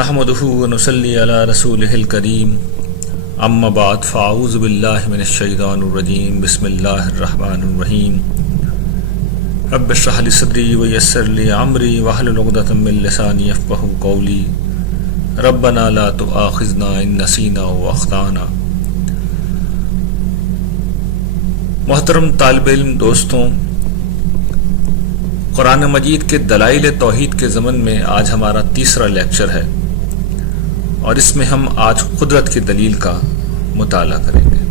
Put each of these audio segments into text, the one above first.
نحمدہ ونصلی علی رسولہ الکریم اما بعد فاعوذ باللہ من الشیطان الرجیم بسم اللہ الرحمن الرحیم رب اشرح لی صدری ویسر لی امری واحلل عقدۃ من لسانی یفقہوا قولی ربنا لا تؤاخذنا ان نسینا واخطانا۔ محترم طالب علم دوستوں، قرآن مجید کے دلائل توحید کے ضمن میں آج ہمارا تیسرا لیکچر ہے اور اس میں ہم آج قدرت کی دلیل کا مطالعہ کریں گے۔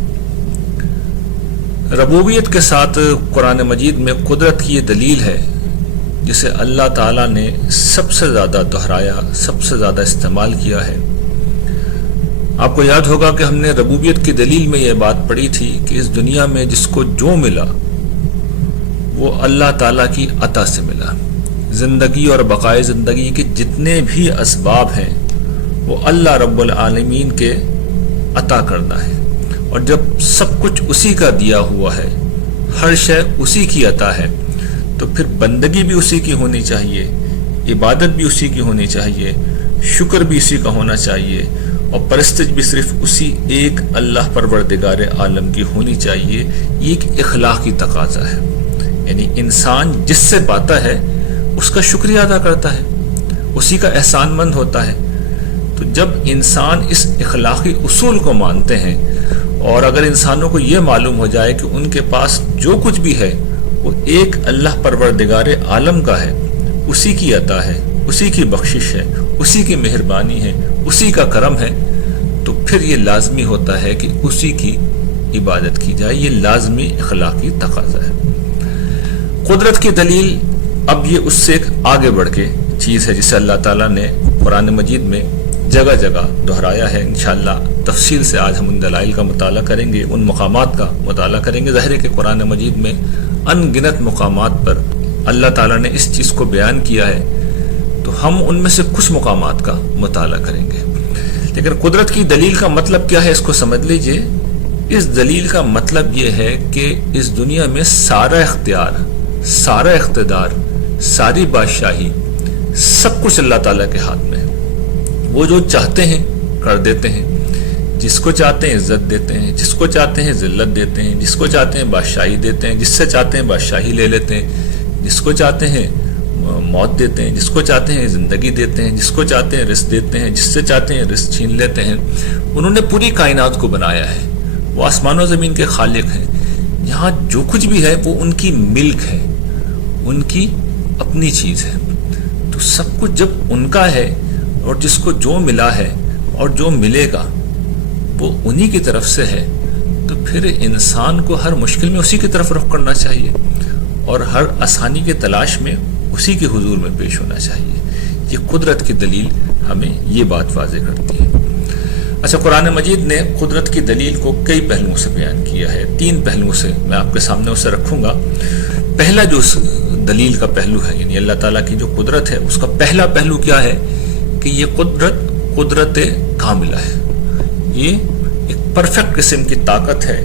ربوبیت کے ساتھ قرآن مجید میں قدرت کی یہ دلیل ہے جسے اللہ تعالیٰ نے سب سے زیادہ دہرایا، سب سے زیادہ استعمال کیا ہے۔ آپ کو یاد ہوگا کہ ہم نے ربوبیت کی دلیل میں یہ بات پڑھی تھی کہ اس دنیا میں جس کو جو ملا وہ اللہ تعالیٰ کی عطا سے ملا۔ زندگی اور بقائے زندگی کے جتنے بھی اسباب ہیں وہ اللہ رب العالمین کے عطا کرنا ہے، اور جب سب کچھ اسی کا دیا ہوا ہے، ہر شے اسی کی عطا ہے، تو پھر بندگی بھی اسی کی ہونی چاہیے، عبادت بھی اسی کی ہونی چاہیے، شکر بھی اسی کا ہونا چاہیے، اور پرستش بھی صرف اسی ایک اللہ پروردگار عالم کی ہونی چاہیے۔ یہ ایک اخلاقی تقاضا ہے، یعنی انسان جس سے پاتا ہے اس کا شکریہ ادا کرتا ہے، اسی کا احسان مند ہوتا ہے۔ تو جب انسان اس اخلاقی اصول کو مانتے ہیں، اور اگر انسانوں کو یہ معلوم ہو جائے کہ ان کے پاس جو کچھ بھی ہے وہ ایک اللہ پروردگار عالم کا ہے، اسی کی عطا ہے، اسی کی بخشش ہے، اسی کی مہربانی ہے، اسی کا کرم ہے، تو پھر یہ لازمی ہوتا ہے کہ اسی کی عبادت کی جائے۔ یہ لازمی اخلاقی تقاضا ہے۔ قدرت کی دلیل اب یہ اس سے ایک آگے بڑھ کے چیز ہے جسے اللہ تعالیٰ نے قرآن مجید میں جگہ جگہ دہرایا ہے۔ انشاءاللہ تفصیل سے آج ہم ان دلائل کا مطالعہ کریں گے، ان مقامات کا مطالعہ کریں گے۔ ظاہر ہے کہ قرآن مجید میں ان گنت مقامات پر اللہ تعالیٰ نے اس چیز کو بیان کیا ہے، تو ہم ان میں سے کچھ مقامات کا مطالعہ کریں گے۔ لیکن قدرت کی دلیل کا مطلب کیا ہے اس کو سمجھ لیجئے۔ اس دلیل کا مطلب یہ ہے کہ اس دنیا میں سارا اختیار، سارا اقتدار، ساری بادشاہی، سب کچھ اللہ تعالیٰ کے ہاتھ میں ہے۔ وہ جو چاہتے ہیں کر دیتے ہیں، جس کو چاہتے ہیں عزت دیتے ہیں، جس کو چاہتے ہیں ذلت دیتے ہیں، جس کو چاہتے ہیں بادشاہی دیتے ہیں، جس سے چاہتے ہیں بادشاہی لے لیتے ہیں، جس کو چاہتے ہیں موت دیتے ہیں، جس کو چاہتے ہیں زندگی دیتے ہیں، جس کو چاہتے ہیں رزق دیتے ہیں، جس سے چاہتے ہیں رزق چھین لیتے ہیں۔ انہوں نے پوری کائنات کو بنایا ہے، وہ آسمان و زمین کے خالق ہیں۔ یہاں جو کچھ بھی ہے وہ ان کی ملک ہے، ان کی اپنی چیز ہے۔ تو سب کچھ جب ان کا ہے، اور جس کو جو ملا ہے اور جو ملے گا وہ انہی کی طرف سے ہے، تو پھر انسان کو ہر مشکل میں اسی کی طرف رخ کرنا چاہیے، اور ہر آسانی کی تلاش میں اسی کے حضور میں پیش ہونا چاہیے۔ یہ قدرت کی دلیل ہمیں یہ بات واضح کرتی ہے۔ اچھا، قرآن مجید نے قدرت کی دلیل کو کئی پہلوؤں سے بیان کیا ہے۔ 3 پہلوؤں سے میں آپ کے سامنے اسے رکھوں گا۔ پہلا جو اس دلیل کا پہلو ہے، یعنی اللہ تعالیٰ کی جو قدرت ہے، اس کا پہلا پہلو کیا ہے کہ یہ قدرت کاملہ ہے۔ یہ ایک پرفیکٹ قسم کی طاقت ہے،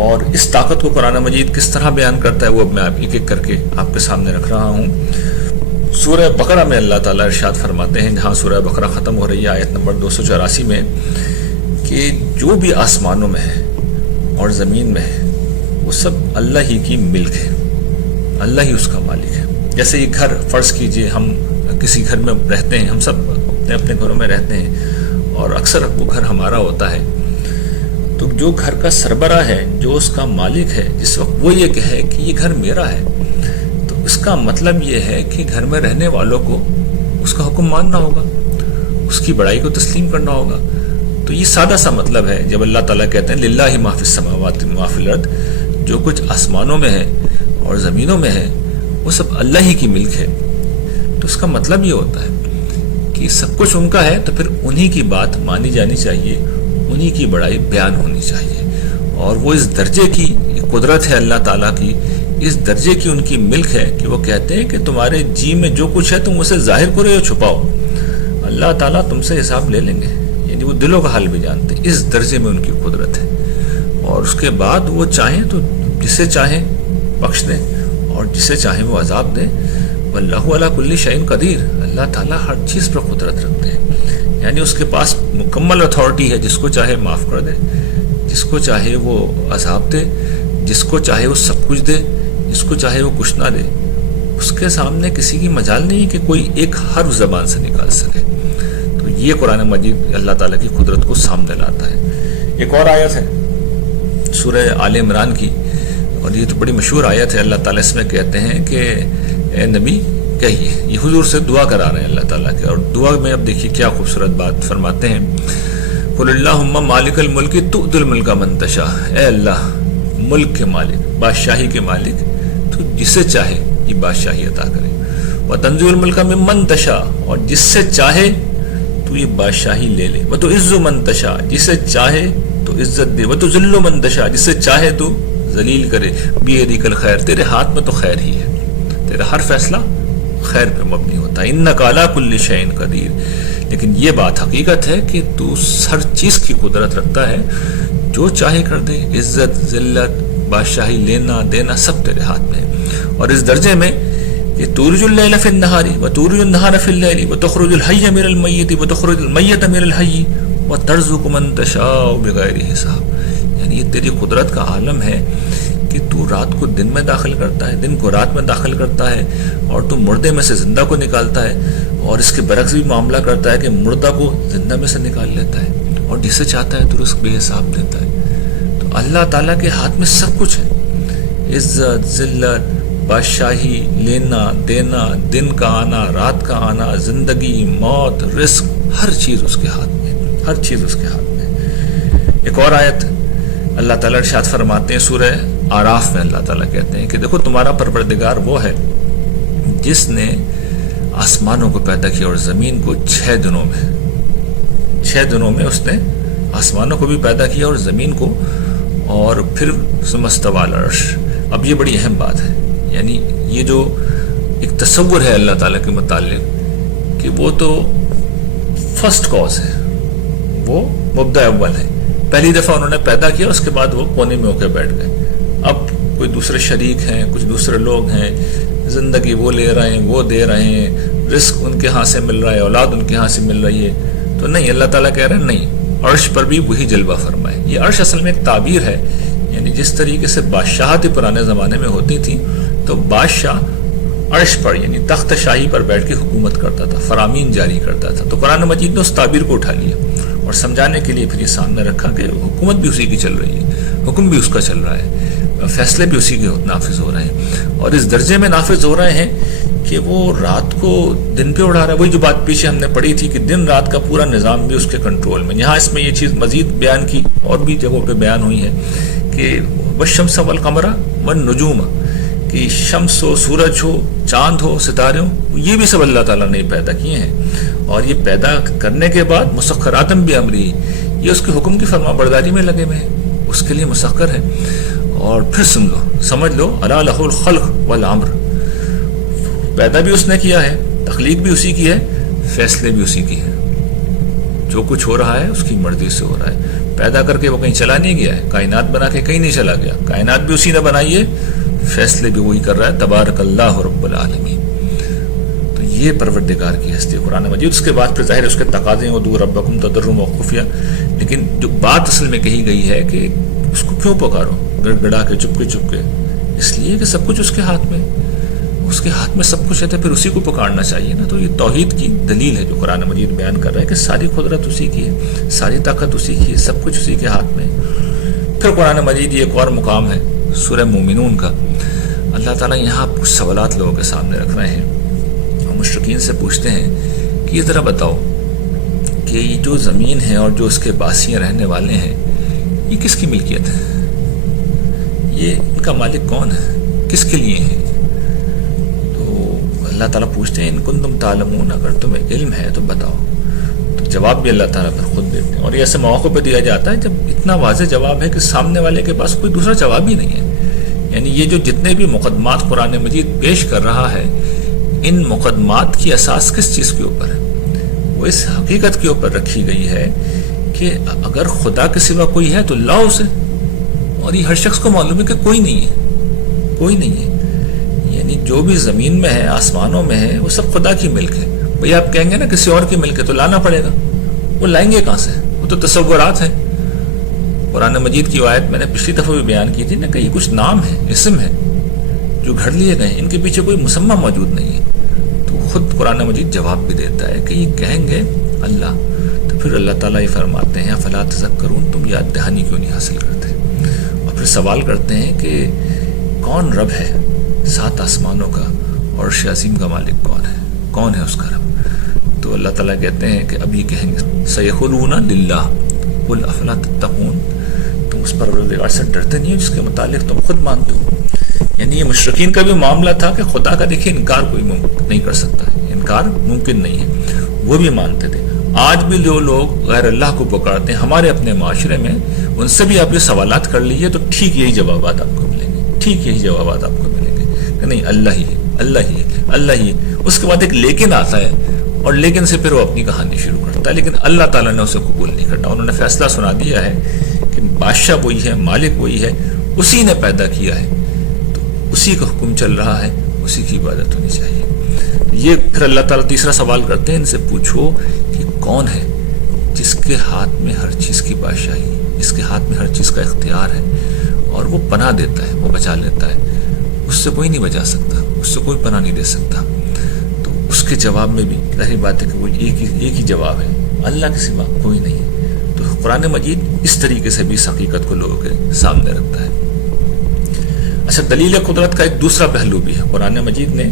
اور اس طاقت کو قرآن مجید کس طرح بیان کرتا ہے وہ اب میں ایک ایک کر کے آپ کے سامنے رکھ رہا ہوں۔ سورہ بقرہ میں اللہ تعالیٰ ارشاد فرماتے ہیں، جہاں سورہ بقرہ ختم ہو رہی ہے آیت نمبر 284 میں، کہ جو بھی آسمانوں میں ہے اور زمین میں ہے وہ سب اللہ ہی کی ملک ہے، اللہ ہی اس کا مالک ہے۔ جیسے یہ گھر، فرض کیجئے ہم کسی گھر میں رہتے ہیں، ہم سب اپنے اپنے گھروں میں رہتے ہیں، اور اکثر وہ گھر ہمارا ہوتا ہے، تو جو گھر کا سربراہ ہے، جو اس کا مالک ہے، جس وقت وہ یہ کہے کہ یہ گھر میرا ہے، تو اس کا مطلب یہ ہے کہ گھر میں رہنے والوں کو اس کا حکم ماننا ہوگا، اس کی بڑائی کو تسلیم کرنا ہوگا۔ تو یہ سادہ سا مطلب ہے جب اللہ تعالیٰ کہتے ہیں للہ ما فی السماوات و ما فی الارض، جو کچھ آسمانوں میں ہے اور زمینوں میں ہے وہ سب اللہ ہی کی ملک ہے، تو اس کا مطلب یہ ہوتا ہے کہ سب کچھ ان کا ہے، تو پھر انہی کی بات مانی جانی چاہیے، انہی کی بڑائی بیان ہونی چاہیے۔ اور وہ اس درجے کی قدرت ہے اللہ تعالیٰ کی، اس درجے کی ان کی ملک ہے کہ وہ کہتے ہیں کہ تمہارے جی میں جو کچھ ہے تم اسے ظاہر کرو یا چھپاؤ، اللہ تعالیٰ تم سے حساب لے لیں گے۔ یعنی وہ دلوں کا حال بھی جانتے ہیں، اس درجے میں ان کی قدرت ہے۔ اور اس کے بعد وہ چاہیں تو جسے چاہیں بخش دیں، اور جسے چاہیں وہ عذاب دیں۔ واللہ علی کل شیء قدیر، اللہ تعالیٰ ہر چیز پر قدرت رکھتے ہیں۔ یعنی اس کے پاس مکمل اتھارٹی ہے، جس کو چاہے معاف کر دے، جس کو چاہے وہ عذاب دے، جس کو چاہے وہ سب کچھ دے، جس کو چاہے وہ کچھ نہ دے. اس کے سامنے کسی کی مجال نہیں کہ کوئی ایک حرف زبان سے نکال سکے. تو یہ قرآن مجید اللہ تعالیٰ کی قدرت کو سامنے لاتا ہے. ایک اور آیت ہے سورہ آل عمران کی، اور یہ تو بڑی مشہور آیت ہے. اللہ تعالیٰ اس میں کہتے ہیں کہ اے نبی کہیے، یہ حضور سے دعا کرا رہے ہیں اللہ تعالیٰ کے، اور دعا میں اب دیکھیے کیا خوبصورت بات فرماتے ہیں. قل اللہم مالک الملک تؤتی الملک من تشاء، اے اللہ ملک کے مالک، بادشاہی کے مالک، تو جسے چاہے یہ بادشاہی عطا کرے. وتنزع الملک ممن تشاء، اور جس سے چاہے تو یہ بادشاہی لے لے. وتعز من تشاء، جسے چاہے تو عزت دے. وتذل من تشاء، جسے چاہے تو ذلیل کرے. بیدک الخیر، تیرے ہاتھ میں تو خیر ہی ہے، تیرا ہر فیصلہ خیر پہ مبنی ہوتا ہے. انک علی کل شیء قدیر. لیکن یہ بات حقیقت ہے کہ تو ہر چیز کی قدرت رکھتا ہے، جو چاہے کر دے. عزت، ذلت، بادشاہی لینا دینا سب تیرے ہاتھ میں ہے. اور اس درجے میں کہ تولج اللیل فی النہار وتولج النہار فی اللیل وتخرج الحی من المیت وتخرج المیت من الحی وترزق من تشاء بغیر حساب. یعنی یہ تیری قدرت کا عالم ہے کہ تو رات کو دن میں داخل کرتا ہے، دن کو رات میں داخل کرتا ہے، اور تو مردے میں سے زندہ کو نکالتا ہے. اور اس کے برعکس بھی معاملہ کرتا ہے کہ مردہ کو زندہ میں سے نکال لیتا ہے، اور جسے چاہتا ہے تو رزق بے حساب دیتا ہے. تو اللہ تعالیٰ کے ہاتھ میں سب کچھ ہے. عزت، ذلت، بادشاہی، لینا دینا، دن کا آنا، رات کا آنا، زندگی، موت، رزق، ہر چیز اس کے ہاتھ میں، ہر چیز اس کے ہاتھ میں. ایک اور آیت اللہ تعالیٰ ارشاد فرماتے ہیں سورہ آراف میں. اللہ تعالیٰ کہتے ہیں کہ دیکھو تمہارا پروردگار وہ ہے جس نے آسمانوں کو پیدا کیا اور زمین کو 6 دنوں میں. 6 دنوں میں اس نے آسمانوں کو بھی پیدا کیا اور زمین کو، اور پھر ثم استوى علی العرش. اب یہ بڑی اہم بات ہے، یعنی یہ جو ایک تصور ہے اللہ تعالیٰ کے متعلق کہ وہ تو فرسٹ کاز ہے، وہ مبدأ اول ہے. پہلی دفعہ انہوں نے پیدا کیا، اس کے بعد وہ کونے میں ہو کے بیٹھ گئے. اب کوئی دوسرے شریک ہیں، کچھ دوسرے لوگ ہیں، زندگی وہ لے رہے ہیں، وہ دے رہے ہیں، رزق ان کے ہاں سے مل رہا ہے، اولاد ان کے ہاں سے مل رہی ہے. تو نہیں، اللہ تعالیٰ کہہ رہے ہیں نہیں، عرش پر بھی وہی جلوہ فرمائے. یہ عرش اصل میں ایک تعبیر ہے، یعنی جس طریقے سے بادشاہت پرانے زمانے میں ہوتی تھی تو بادشاہ عرش پر یعنی تخت شاہی پر بیٹھ کے حکومت کرتا تھا، فرامین جاری کرتا تھا. تو قرآن مجید نے اس تعبیر کو اٹھا لیا اور سمجھانے کے لیے پھر یہ سامنے رکھا کہ حکومت بھی اسی کی چل رہی ہے، حکم بھی اس کا چل رہا ہے، فیصلے بھی اسی کے نافذ ہو رہے ہیں. اور اس درجے میں نافذ ہو رہے ہیں کہ وہ رات کو دن پہ اڑا رہا ہے. وہی جو بات پیچھے ہم نے پڑھی تھی کہ دن رات کا پورا نظام بھی اس کے کنٹرول میں. یہاں اس میں یہ چیز مزید بیان کی، اور بھی جگہوں پہ بیان ہوئی ہے کہ والشمس والقمر والنجوم، کہ شمس ہو، سورج ہو، چاند ہو، ستارے ہوں، یہ بھی سب اللہ تعالیٰ نے پیدا کیے ہیں. اور یہ پیدا کرنے کے بعد مسخراتم بامری، یہ اس کے حکم کی فرما برداری میں لگے ہوئے ہیں، اس کے لیے مسخر ہے. اور پھر سن لو، سمجھ لو، الا لہ الخلق والامر، پیدا بھی اس نے کیا ہے، تخلیق بھی اسی کی ہے، فیصلے بھی اسی کی ہے. جو کچھ ہو رہا ہے اس کی مرضی سے ہو رہا ہے. پیدا کر کے وہ کہیں چلا نہیں گیا ہے، کائنات بنا کے کہیں نہیں چلا گیا، کائنات بھی اسی نے بنائی ہے، فیصلے بھی وہی کر رہا ہے. تبارک اللہ رب العالمین. تو یہ پروردگار کی ہستی قرآن مجید. اس کے بعد پھر ظاہر اس کے تقاضے ہیں، ادعوا ربکم تضرعا وخفیا. لیکن جو بات اصل میں کہی گئی ہے کہ اس کو کیوں پکارو گڑ گڑا کے، چپکے چپکے، اس لیے کہ سب کچھ اس کے ہاتھ میں، اس کے ہاتھ میں سب کچھ ہے، تو پھر اسی کو پکارنا چاہیے نا. تو یہ توحید کی دلیل ہے جو قرآن مجید بیان کر رہا ہے کہ ساری قدرت اسی کی ہے، ساری طاقت اسی کی ہے، سب کچھ اسی کے ہاتھ میں. پھر قرآن مجید یہ ایک اور مقام ہے سورہ مومنون کا. اللہ تعالیٰ یہاں کچھ سوالات لوگوں کے سامنے رکھ رہے ہیں، اور مشرکین سے پوچھتے ہیں کہ یہ ذرا بتاؤ کہ یہ جو زمین ہے اور جو اس کے باسیاں رہنے والے ہیں، یہ کس کی ملکیت ہے؟ یہ ان کا مالک کون ہے؟ کس کے لیے ہے؟ اللہ تعالیٰ پوچھتے ہیں ان کنتم تعلمون، اگر تمہیں علم ہے تو بتاؤ. تو جواب بھی اللہ تعالیٰ پھر خود دیتے ہیں. اور یہ ایسے مواقع پہ دیا جاتا ہے جب اتنا واضح جواب ہے کہ سامنے والے کے پاس کوئی دوسرا جواب ہی نہیں ہے. یعنی یہ جو جتنے بھی مقدمات قرآن مجید پیش کر رہا ہے، ان مقدمات کی اساس کس چیز کے اوپر ہے؟ وہ اس حقیقت کے اوپر رکھی گئی ہے کہ اگر خدا کے سوا کوئی ہے تو لاؤ اسے. اور یہ ہر شخص کو معلوم ہے کہ کوئی نہیں ہے، کوئی نہیں ہے. یعنی جو بھی زمین میں ہے، آسمانوں میں ہے، وہ سب خدا کی ملک ہے. بھئی آپ کہیں گے نا کسی اور کی ملک ہے تو لانا پڑے گا، وہ لائیں گے کہاں سے؟ وہ تو تصورات ہیں۔ قرآن مجید کی آیت میں نے پچھلی دفعہ بھی بیان کی تھی نا کہ یہ کچھ نام ہے، اسم ہے جو گھڑ لیے گئے ہیں، ان کے پیچھے کوئی مسمى موجود نہیں ہے۔ تو خود قرآن مجید جواب بھی دیتا ہے کہ یہ کہیں گے اللہ، تو پھر اللہ تعالیٰ یہ فرماتے ہیں فلا تذکرون، تم یاد دہانی کیوں نہیں حاصل کرتے؟ اور پھر سوال کرتے ہیں کہ کون رب ہے 7 آسمانوں کا اور عرش عظیم کا مالک کون ہے اس کا رب؟ تو اللہ تعالیٰ کہتے ہیں کہ اب یہ کہیں گے سیقولون للہ قل افلا تتقون، تم اس پروردگار سے ڈرتے نہیں ہو جس کے متعلق تم خود مانتے ہو۔ یعنی یہ مشرکین کا بھی معاملہ تھا کہ خدا کا دیکھیں انکار کوئی نہیں کر سکتا ہے، انکار ممکن نہیں ہے، وہ بھی مانتے تھے۔ آج بھی جو لوگ غیر اللہ کو پکارتے ہیں ہمارے اپنے معاشرے میں، ان سے بھی آپ یہ سوالات کر لیجیے تو ٹھیک یہی جوابات آپ کو ملیں گے، ٹھیک یہی جوابات آپ کو ملیں گے کہ نہیں اللہ ہی ہے، اللہ ہی ہے، اللہ ہی ہے۔ اس کے بعد ایک لیکن آتا ہے، اور لیکن سے پھر وہ اپنی کہانی شروع کرتا ہے، لیکن اللہ تعالیٰ نے اسے قبول نہیں کرنا۔ انہوں نے فیصلہ سنا دیا ہے کہ بادشاہ وہی ہے، مالک وہی ہے، اسی نے پیدا کیا ہے، تو اسی کا حکم چل رہا ہے، اسی کی عبادت ہونی چاہیے۔ یہ پھر اللہ تعالیٰ تیسرا سوال کرتے ہیں ان سے پوچھو کہ کون ہے جس کے ہاتھ میں ہر چیز کی بادشاہی، جس کے ہاتھ میں ہر چیز کا اختیار ہے، اور وہ پناہ دیتا ہے، وہ بچا لیتا ہے، اس سے کوئی نہیں بچا سکتا، اس سے کوئی پناہ نہیں دے سکتا۔ تو اس کے جواب میں بھی ظاہر بات ہے کہ وہ ایک ہی جواب ہے، اللہ کے سوا کوئی نہیں۔ تو قرآن مجید اس طریقے سے بھی اس حقیقت کو لوگوں کے سامنے رکھتا ہے۔ اچھا، دلیل قدرت کا ایک دوسرا پہلو بھی ہے۔ قرآن مجید نے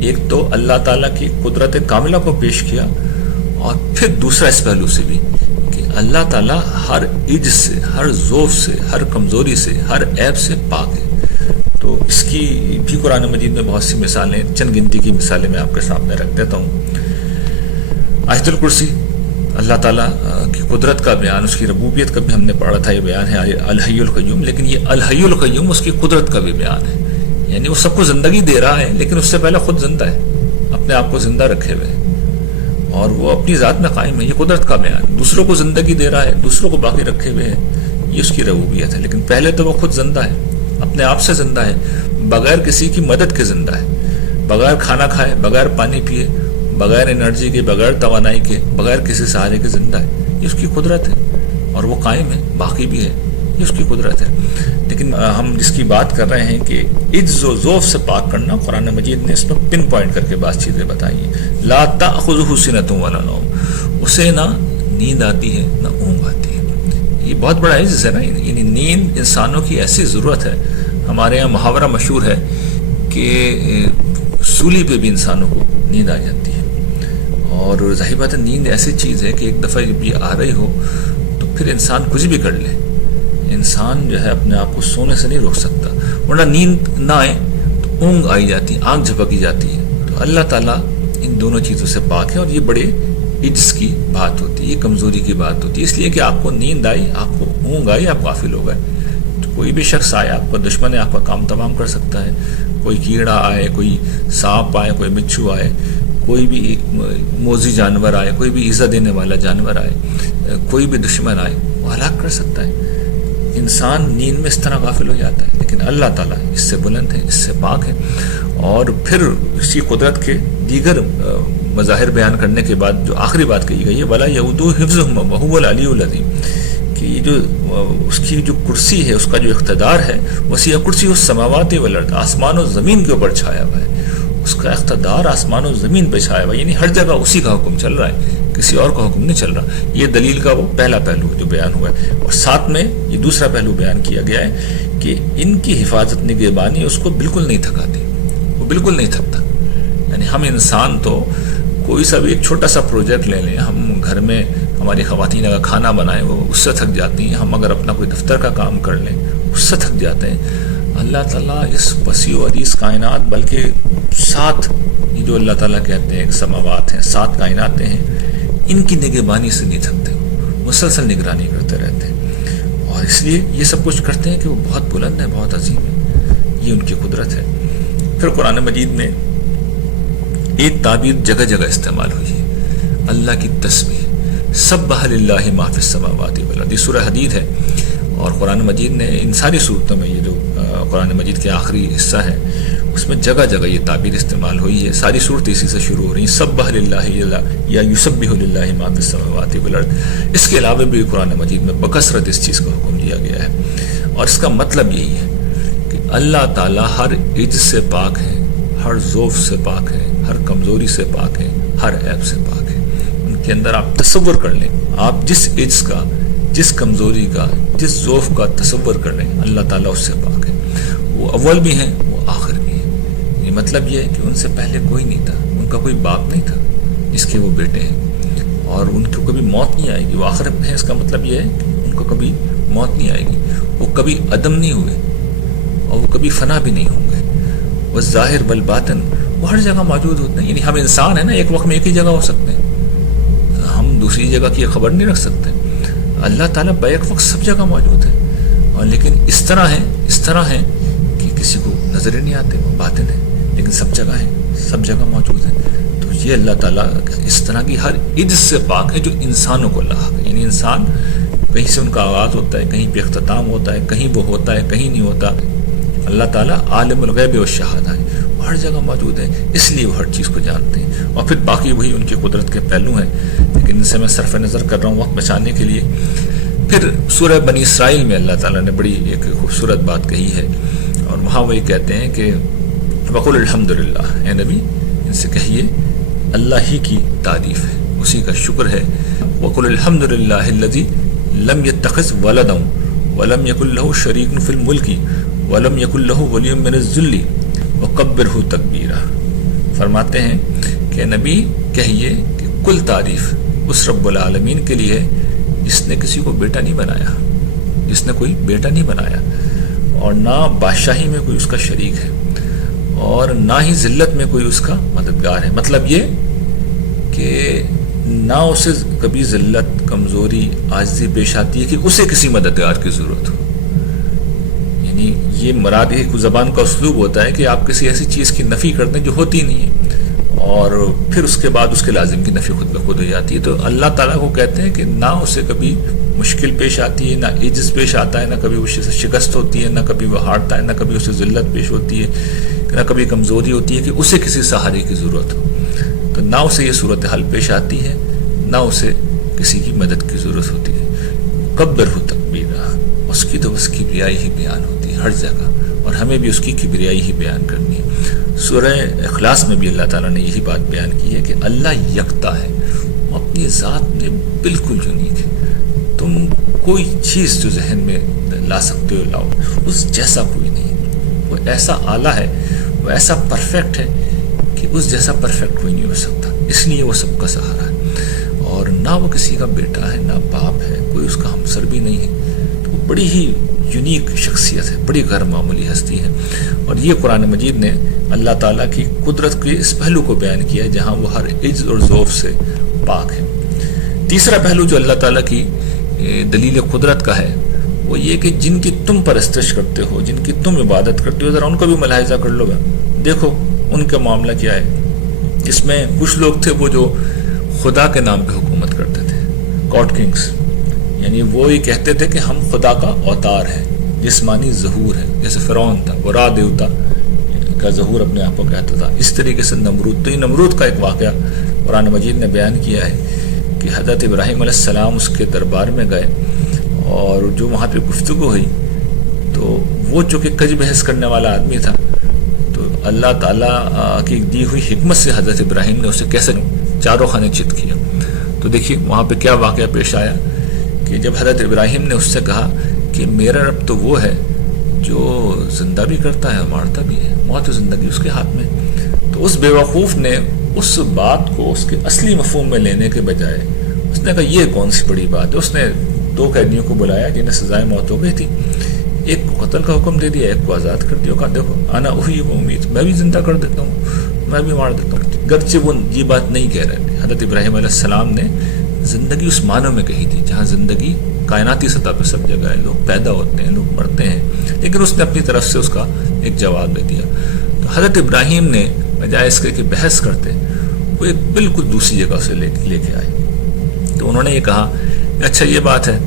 ایک تو اللہ تعالیٰ کی قدرت کاملہ کو پیش کیا، اور پھر دوسرا اس پہلو سے بھی کہ اللہ تعالیٰ ہر عجز سے، ہر ضعف سے، ہر کمزوری سے، ہر عیب سے پاک ہے۔ تو اس کی بھی قرآن مجید میں بہت سی مثالیں، چند گنتی کی مثالیں میں آپ کے سامنے رکھ دیتا ہوں۔ آیت الکرسی اللہ تعالیٰ کی قدرت کا بیان، اس کی ربوبیت کا بھی ہم نے پڑھا تھا، یہ بیان ہے الحی القیوم، لیکن یہ الحی القیوم اس کی قدرت کا بھی بیان ہے۔ یعنی وہ سب کو زندگی دے رہا ہے، لیکن اس سے پہلے خود زندہ ہے، اپنے آپ کو زندہ رکھے ہوئے، اور وہ اپنی ذات میں قائم ہے۔ یہ قدرت کا بیان، دوسروں کو زندگی دے رہا ہے، دوسروں کو باقی رکھے ہوئے ہے، یہ اس کی ربوبیت ہے۔ لیکن پہلے تو وہ خود زندہ ہے، اپنے آپ سے زندہ ہے، بغیر کسی کی مدد کے زندہ ہے، بغیر کھانا کھائے، بغیر پانی پیے، بغیر انرجی کے، بغیر توانائی کے، بغیر کسی سہارے کے زندہ ہے۔ یہ اس کی قدرت ہے، اور وہ قائم ہے، باقی بھی ہے، یہ اس کی قدرت ہے۔ لیکن ہم جس کی بات کر رہے ہیں کہ عجز و ضعف سے پاک کرنا، قرآن مجید نے اس میں پن پوائنٹ کر کے بعض چیزیں بتائی ہیں۔ لا تأخذہ سنۃ ولا نوم، اسے نہ نیند آتی ہے نہ اونگ آتی ہے۔ یہ بہت بڑا عجز ہے نا، یعنی نیند انسانوں کی ایسی ضرورت ہے۔ ہمارے یہاں محاورہ مشہور ہے کہ سولی پہ بھی انسانوں کو نیند آ جاتی ہے، اور ظاہر بات ہے نیند ایسی چیز ہے کہ ایک دفعہ جب یہ آ رہی ہو تو پھر انسان کچھ بھی کر لے، انسان جو ہے اپنے آپ کو سونے سے نہیں روک سکتا، ورنہ نیند نہ آئے تو اونگ آئی جاتی ہے، آنکھ جھپکی جاتی ہے۔ تو اللہ تعالیٰ ان دونوں چیزوں سے پاک ہے، اور یہ بڑے عجز کی بات ہوتی ہے، یہ کمزوری کی بات ہوتی ہے۔ اس لیے کہ آپ کو نیند آئی، آپ کو اونگ آئی، آپ غافل ہو گئے، تو کوئی بھی شخص آئے، آپ کا دشمن ہے، آپ کا کام تمام کر سکتا ہے۔ کوئی کیڑا آئے، کوئی سانپ آئے، کوئی بچھو آئے، کوئی بھی موذی جانور آئے، کوئی بھی ایذا دینے والا جانور آئے، کوئی بھی دشمن آئے، وہ ہلاک کر سکتا ہے۔ انسان نیند میں اس طرح غافل ہو جاتا ہے، لیکن اللہ تعالیٰ اس سے بلند ہے، اس سے پاک ہے۔ اور پھر اسی قدرت کے دیگر مظاہر بیان کرنے کے بعد جو آخری بات کہی گئی ہے وَلَا يَؤُودُهُ حِفْظُهُمَا وَهُوَ الْعَلِيُّ الْعَظِيمُ، کہ یہ جو اس کی جو کرسی ہے، اس کا جو اقتدار ہے، وسیع کرسی السماوات والارض، آسمان و زمین کے اوپر چھایا ہوا ہے، اس کا اقتدار آسمان و زمین پہ چھایا ہوا ہے، یعنی ہر جگہ اسی کا حکم چل رہا ہے، کسی اور کا حکم نہیں چل رہا۔ یہ دلیل کا وہ پہلا پہلو جو بیان ہوا ہے، اور ساتھ میں یہ دوسرا پہلو بیان کیا گیا ہے کہ ان کی حفاظت نگہبانی اس کو بالکل نہیں تھکاتی، وہ بالکل نہیں تھکتا۔ یعنی ہم انسان تو کوئی سا بھی ایک چھوٹا سا پروجیکٹ لے لیں، ہم گھر میں ہماری خواتین اگر کھانا بنائیں وہ اس سے تھک جاتی ہیں، ہم اگر اپنا کوئی دفتر کا کام کر لیں اس سے تھک جاتے ہیں۔ اللہ تعالیٰ اس وسیع و عریض کائنات، بلکہ 7 یہ جو اللہ تعالیٰ کہتے ہیں سماوات ہیں، 7 کائناتیں ہیں، ان کی نگہبانی سے نہیں تھکتے، مسلسل نگرانی کرتے رہتے ہیں، اور اس لیے یہ سب کچھ کرتے ہیں کہ وہ بہت بلند ہے، بہت عظیم ہے، یہ ان کی قدرت ہے۔ پھر قرآن مجید میں ایک تعبیر جگہ جگہ استعمال ہوئی ہے، اللہ کی تسبیح، سبح للہ ما فی السماوات والارض، یہ سورہ حدید ہے، اور قرآن مجید نے ان ساری صورتوں میں یہ جو قرآن مجید کے آخری حصہ ہے اس میں جگہ جگہ یہ تعبیر استعمال ہوئی ہے. ساری صورت اسی سے شروع ہو رہی ہیں. سبح للہ یا یسبح للہ ما فی السماوات والارض. اس کے علاوہ بھی قرآن مجید میں بکثرت اس چیز کا حکم دیا گیا ہے، اور اس کا مطلب یہی ہے کہ اللہ تعالیٰ ہر عجز سے پاک ہے، ہر ضعف سے پاک ہے، ہر کمزوری سے پاک ہے، ہر عیب سے پاک ہے. ان کے اندر آپ تصور کر لیں، آپ جس عجز کا، جس کمزوری کا، جس ضعف کا تصور کر لیں، اللہ تعالیٰ اس سے پاک ہے. وہ اول بھی ہیں، وہ آخر بھی ہیں. یہ مطلب یہ ہے کہ ان سے پہلے کوئی نہیں تھا، ان کا کوئی باپ نہیں تھا جس کے وہ بیٹے ہیں، اور ان کو کبھی موت نہیں آئے گی. وہ آخر ہے، اس کا مطلب یہ ہے کہ ان کو کبھی موت نہیں آئے گی. وہ کبھی عدم نہیں ہوئے اور وہ کبھی فنا بھی نہیں ہوں گے. وہ ظاہر بالباطن وہ ہر جگہ موجود ہوتے ہیں. یعنی ہم انسان ہیں نا، ایک وقت میں ایک ہی جگہ ہو سکتے ہیں، ہم دوسری جگہ کی خبر نہیں رکھ سکتے. اللہ تعالیٰ بیک وقت سب جگہ موجود ہے، اور لیکن اس طرح ہیں کہ کسی کو نظر نہیں آتے، وہ باطن ہے لیکن سب جگہ ہیں، سب جگہ موجود ہیں. تو یہ اللہ تعالیٰ اس طرح کی ہر عجز سے پاک ہے جو انسانوں کو لاحق ہے. یعنی انسان کہیں سے ان کا آغاز ہوتا ہے، کہیں پہ اختتام ہوتا ہے، کہیں وہ ہوتا ہے، کہیں نہیں ہوتا. اللہ تعالیٰ عالم الغیب والشہادہ ہے، وہ ہر جگہ موجود ہے، اس لیے وہ ہر چیز کو جانتے ہیں. اور پھر باقی وہی ان کی قدرت کے پہلو ہیں، لیکن ان سے میں صرف نظر کر رہا ہوں وقت بچانے کے لیے. پھر سورہ بنی اسرائیل میں اللہ تعالیٰ نے بڑی ایک خوبصورت بات کہی ہے، اور وہاں وہ یہ کہتے ہیں کہ وقل الحمدللہ، اے نبی ان سے کہیے اللہ ہی کی تعریف ہے، اسی کا شکر ہے. وقل الحمدللہ الذی لم یتخذ ولدا ولم یکن لہ شریک فی الملک ولم یکن لہ ولی من الذل وکبرہ تکبیرا. فرماتے ہیں کہ نبی کہیے کہ کل تعریف اس رب العالمین کے لیے جس نے کسی کو بیٹا نہیں بنایا، جس نے کوئی بیٹا نہیں بنایا، اور نہ بادشاہی میں کوئی اس کا شریک ہے، اور نہ ہی ذلت میں کوئی اس کا مددگار ہے. مطلب یہ کہ نہ اسے کبھی ذلت، کمزوری، عاجزی پیش آتی ہے کہ اسے کسی مددگار کی ضرورت ہو. یعنی یہ مراد ہے کہ زبان کا اسلوب ہوتا ہے کہ آپ کسی ایسی چیز کی نفی کرتے ہیں جو ہوتی نہیں ہے، اور پھر اس کے بعد اس کے لازم کی نفی خود بخود ہو جاتی ہے. تو اللہ تعالیٰ کو کہتے ہیں کہ نہ اسے کبھی مشکل پیش آتی ہے، نہ عجز پیش آتا ہے، نہ کبھی اسے شکست ہوتی ہے، نہ کبھی وہ ہارتا ہے، نہ کبھی اسے ذلت پیش ہوتی ہے، نہ کبھی کمزوری ہوتی ہے کہ اسے کسی سہارے کی ضرورت ہو. تو نہ اسے یہ صورتحال پیش آتی ہے، نہ اسے کسی کی مدد کی ضرورت ہوتی ہے. کبرہ تکبیرا، اس کی تو بس کبریائی ہی بیان ہوتی ہے ہر جگہ، اور ہمیں بھی اس کی کبریائی ہی بیان کرنی ہے. سورہ اخلاص میں بھی اللہ تعالیٰ نے یہی بات بیان کی ہے کہ اللہ یکتا ہے، وہ اپنی ذات میں بالکل یونیک ہے. تم کوئی چیز جو ذہن میں لا سکتے ہو لاؤ، اس جیسا کوئی نہیں. وہ ایسا اعلیٰ ہے، وہ ایسا پرفیکٹ ہے کہ اس جیسا پرفیکٹ کوئی نہیں ہو سکتا. اس لیے وہ سب کا سہارا ہے، اور نہ وہ کسی کا بیٹا ہے، نہ باپ ہے، کوئی اس کا ہمسر بھی نہیں ہے. وہ بڑی ہی یونیک شخصیت ہے، بڑی غیر معمولی ہستی ہے. اور یہ قرآن مجید نے اللہ تعالیٰ کی قدرت کے اس پہلو کو بیان کیا ہے جہاں وہ ہر عجز اور ضعف سے پاک ہے. تیسرا پہلو جو اللہ تعالیٰ کی دلیل قدرت کا ہے وہ یہ کہ جن کی تم پرستش کرتے ہو، جن کی تم عبادت کرتے ہو، ذرا ان کو بھی ملاحظہ کر لو گا. دیکھو ان کا معاملہ کیا ہے. اس میں کچھ لوگ تھے وہ جو خدا کے نام پہ حکومت کرتے تھے، گاڈ کنگز. یعنی وہ یہ کہتے تھے کہ ہم خدا کا اوتار ہے، جسمانی ظہور ہے. جیسے فرعون تھا، وہ را دیوتا کا ظہور اپنے آپ کو کہتا تھا. اس طریقے سے نمرود، تو یہ نمرود کا ایک واقعہ قرآن مجید نے بیان کیا ہے کہ حضرت ابراہیم علیہ السلام اس کے دربار میں گئے، اور جو وہاں پہ گفتگو ہوئی تو وہ چونکہ کج بحث کرنے والا آدمی تھا، تو اللہ تعالیٰ کی دی ہوئی حکمت سے حضرت ابراہیم نے اسے کیسے چاروں خانے چت کیا. تو دیکھیے وہاں پہ کیا واقعہ پیش آیا کہ جب حضرت ابراہیم نے اس سے کہا کہ میرا رب تو وہ ہے جو زندہ بھی کرتا ہے، مارتا بھی ہے، موت و زندگی اس کے ہاتھ میں. تو اس بیوقوف نے اس بات کو اس کے اصلی مفہوم میں لینے کے بجائے اس نے کہا یہ کون سی بڑی بات ہے. اس نے 2 قیدیوں کو بلایا جنہیں سزائے موت ہو گئی تھی، ایک کو قتل کا حکم دے دیا، ایک کو آزاد کر دیا. کہا دیکھو انا احیی و امیت، میں بھی زندہ کر دیتا ہوں، میں بھی مار دیتا ہوں. گرچہ وہ یہ بات نہیں کہہ رہے تھے. حضرت ابراہیم علیہ السلام نے زندگی اس معنوں میں کہی تھی جہاں زندگی کائناتی سطح پہ سب جگہ ہے، لوگ پیدا ہوتے ہیں، لوگ مرتے ہیں، لیکن اس نے اپنی طرف سے اس کا ایک جواب دے دیا. تو حضرت ابراہیم نے بجائے اس کے کہ بحث کرتے، وہ ایک بالکل دوسری جگہ سے لے کے آئے. تو انہوں نے یہ کہا کہ اچھا یہ بات ہے